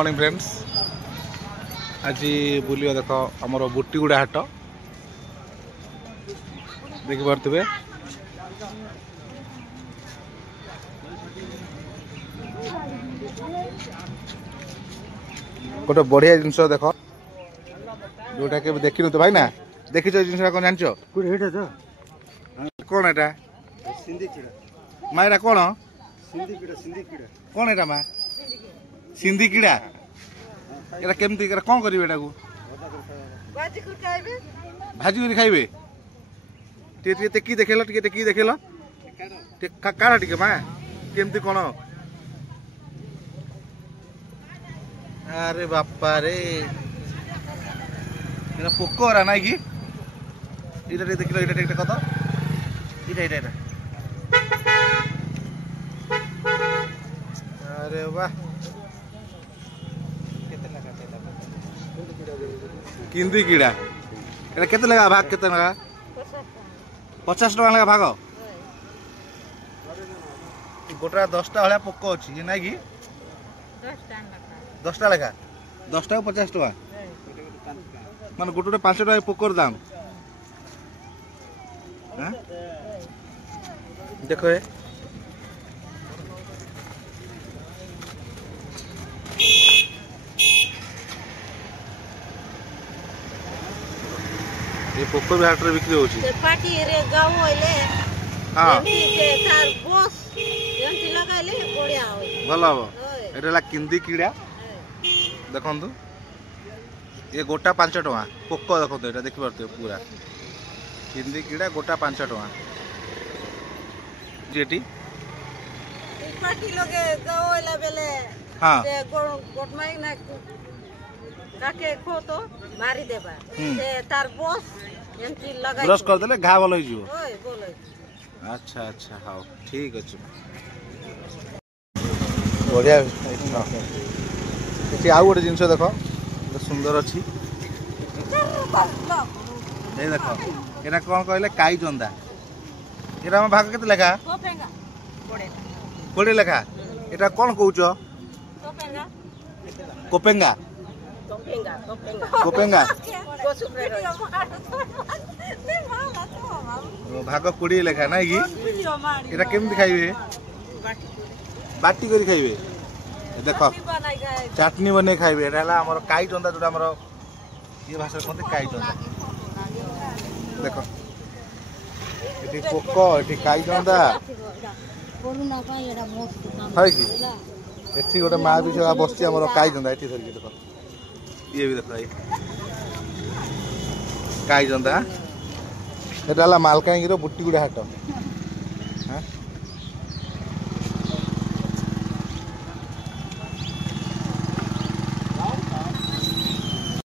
morning friends आज बुलिया देख आमर बुटीगुड़ा हाट देखी पारे गोटे बढ़िया जिनस देख जोटा के देखी तो भाई ना देखी जिन कौन जान कौन एटा माँ एटा कौन कौन एटा माँ सिंधी कीड़ा एटा केमती कौन करेंगे एटा को भाजी कर खाइबे टेकी देखेल टेकी देखेल काढ़ा टे माँ केमती कौन अरे बापा रे पोकोरा ना कि इटा देख लो इटा कत इटा इटा इटा अरे वाह किंदी कीड़ा एटा केते लगा भाग केते लगा 50 टका लगा भाग गोटा 10टा हलिया पोक अछि जे नाइ कि 10टा लगा 10टा 50 टका माने गोटे 5 टका पोकर दाम हां देखो ये पोको भी हाट रे बिक्री होची पार्टी रे गाँव होइले हां एमती तार बस एमती लगाइले बढ़िया होय भलो हो एटा किंदी कीड़ा देखंतु ये गोटा 5 टका पोको देखंतु एटा देखि परते पूरा किंदी कीड़ा गोटा 5 टका जेटी पार्टी लगे गाँव होइला बेले हां से गोटमाई ना काके खो तो मारी देबा से तार बस एमती लगाइ ब्रश कर देले घा भलो हिजो ओय बोलै अच्छा अच्छा हां ठीक अछि बढ़िया एठी आउ गोटे जिंस देखो सुंदर अछि ए देखो एटा कोन कहले काई जंदा एरा हम भाग केते लेखा कोपेंगा कोडे लेखा एटा कोन कहउचो कोपेंगा कोपेंगा कोपेंगा कोपेंगा कोसुप्रे भाग कोड़ी लेखा ना कि एटा केमति खाइबे बाटी करी खाइबे देखो चटनी बने खाइबे एटा हला हमर काई जंदा जोटा हमर ये भाषा कोनते काई जंदा देखो एटी पोको एटी काई जंदा कोरोना का एटा मस्त काम है कि एठी गोटे मा भी छवा बसची हमर काई जंदा एठी धरि देखो ये भी देखो काई जंदा एटा हला मालकाई रो बुट्टी गुडा हाट हां